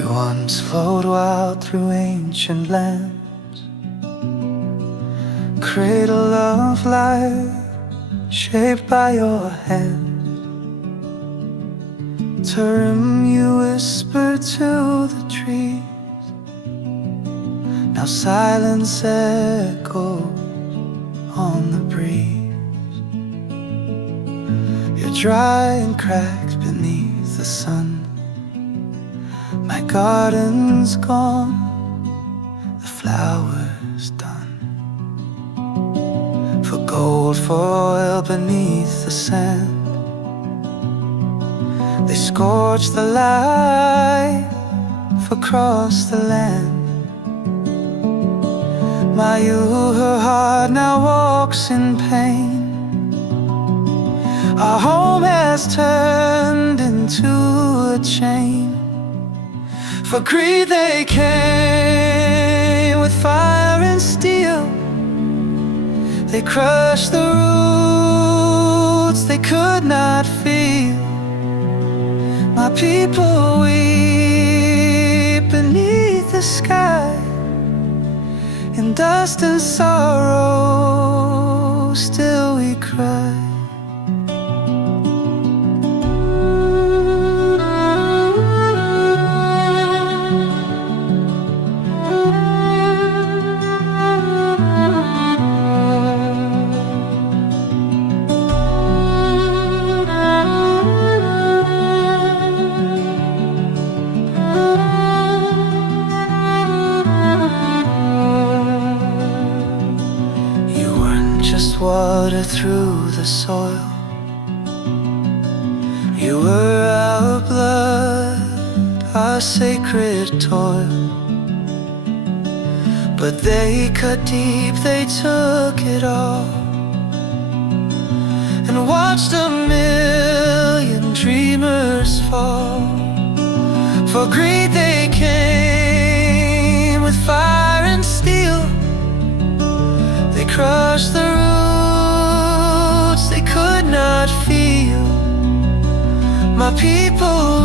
You once flowed wild through ancient lands, cradle of life shaped by your hand. Tarim, you whispered to the trees, now silence echoes on the breeze. You're dry and cracked beneath the sun. My garden's gone, the flowers done. For gold, for oil beneath the sand, they scorched the life across the land. My Uyghur heart now walks in pain. Our home has turned into a chain. For greed they came with fire and steel. They crushed the roots they could not feel. My people weep beneath the sky, in dust and sorrow still we cry. Water through the soil, you were our blood, our sacred toil. But they cut deep, they took it all, and watched a million dreamers fall. For greed they came with fire and steel. They crushed the roots they could not feel. My people